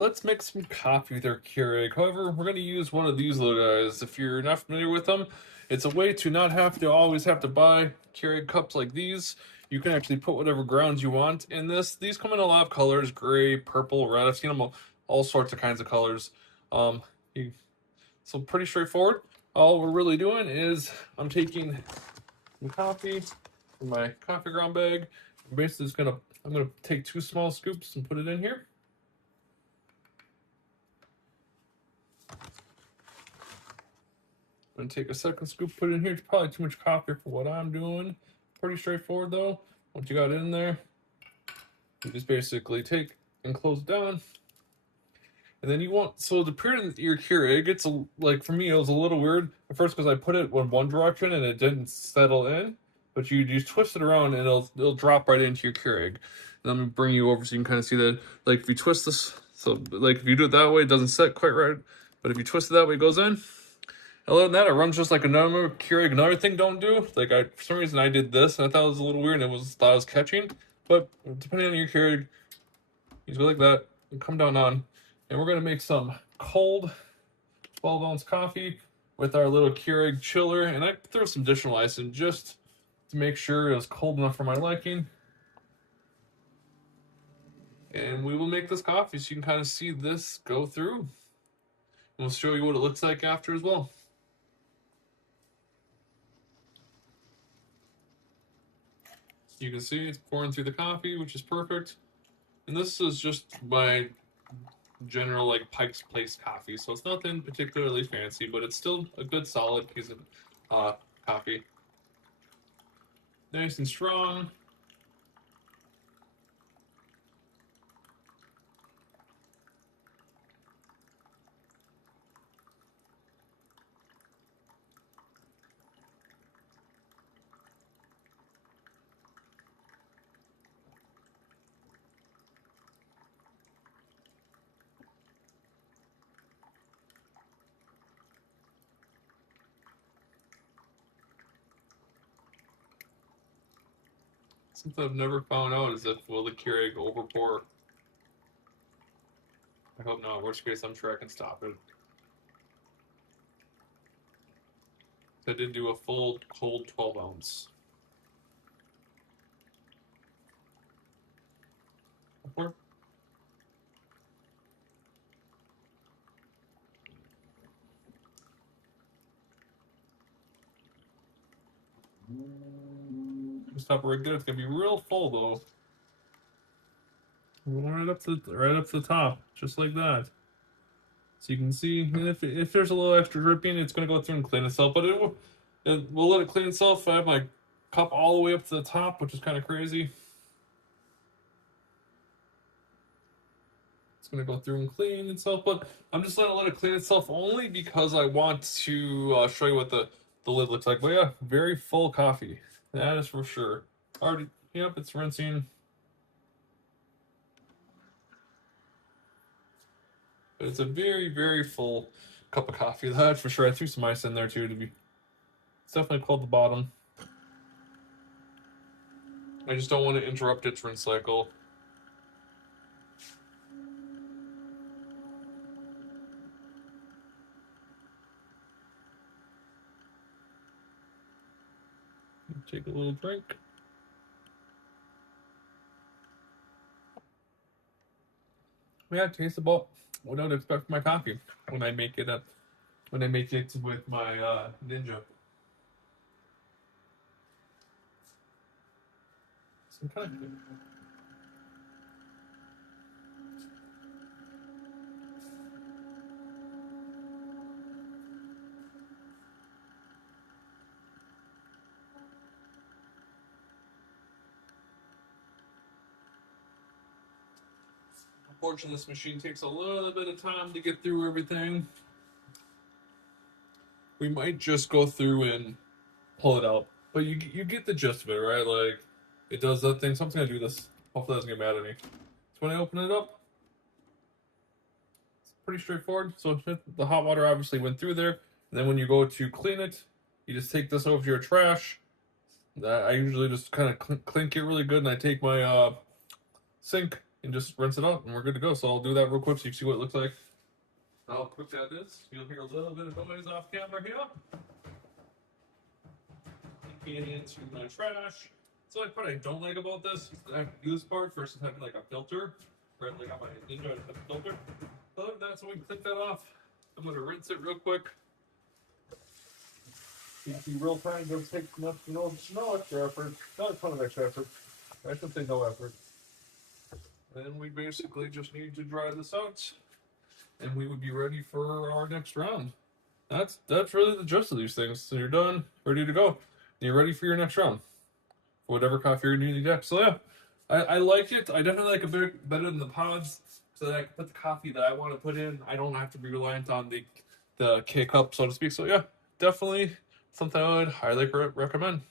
Let's make some coffee with our Keurig. However, we're going to use one of these little guys. If you're not familiar with them, it's a way to not have to always have to buy Keurig cups like these. You can actually put whatever grounds you want in this. These come in a lot of colors: gray, purple, red. I've seen them all sorts of kinds of colors. Um, so pretty straightforward. All we're really doing is I'm taking some coffee from my coffee ground bag. I'm basically just I'm gonna take 2 small scoops and put it in here. I'm gonna take a second scoop, put it in here. It's probably too much coffee for what I'm doing. Pretty straightforward though. Once you got it in there, you just basically take and close it down. And then you want, so to put it in your Keurig, it's like for me, it was a little weird at first because I put it in one direction and it didn't settle in. But you just twist it around and it'll drop right into your Keurig. And let me bring you over so you can kind of see that. Like if you twist this, so like if you do it that way, it doesn't set quite right. But if you twist it that way, it goes in. Other than that, it runs just like another Keurig. Another thing don't do, like for some reason I did this and I thought it was a little weird and thought I was catching. But depending on your Keurig, you just go like that and come down on. And we're gonna make some cold 12-ounce coffee with our little Keurig chiller. And I threw some additional ice in just to make sure it was cold enough for my liking. And we will make this coffee so you can kind of see this go through. And we'll show you what it looks like after as well. You can see it's pouring through the coffee, which is perfect. And this is just my general like Pike's Place coffee, so it's nothing particularly fancy, but it's still a good solid piece of coffee. Nice and strong. Something I've never found out is if will the Keurig overpour. I hope not. Worst case, I'm sure I can stop it. I did do a full cold 12-ounce. Pour. Stop right there. It's gonna be real full though. Right up to the top, just like that. So you can see, if there's a little extra dripping, it's gonna go through and clean itself. But it will let it clean itself. I have my cup all the way up to the top, which is kind of crazy. It's gonna go through and clean itself, but I'm just gonna let it clean itself only because I want to show you what the lid looks like. But yeah, very full coffee. That is for sure. Already, yep, it's rinsing. But it's a very, very full cup of coffee. That's for sure. I threw some ice in there too to be. It's definitely cold at the bottom. I just don't want to interrupt its rinse cycle. Take a little drink. Yeah, it tastes about what I would expect from my coffee when I make it with my Ninja. Some kind of. Unfortunately, this machine takes a little bit of time to get through everything. We might just go through and pull it out, but you get the gist of it, right? Like it does that thing. So I'm gonna do this. Hopefully, it doesn't get mad at me. So when I open it up, it's pretty straightforward. So the hot water obviously went through there, and then when you go to clean it, you just take this over to your trash. I usually just kind of clink it really good, and I take my sink and just rinse it out, and we're good to go. So I'll do that real quick so you can see what it looks like. How quick that is. You'll hear a little bit of noise off camera here. Into my trash. So like what I don't like about this is that I have to do this part versus having like a filter. Right, like on my Ninja, I have a filter. Other than that, so we can click that off. I'm gonna rinse it real quick. The real time doesn't take much, no extra effort. Not a ton of extra effort. I should say no effort. Then we basically just need to dry this out, and we would be ready for our next round. That's really the gist of these things. So you're done, ready to go. You're ready for your next round. For whatever coffee you're gonna need. So yeah, I like it. I definitely like it better than the pods, so that I can put the coffee that I want to put in. I don't have to be reliant on the K cup, so to speak. So yeah, definitely something I would highly recommend.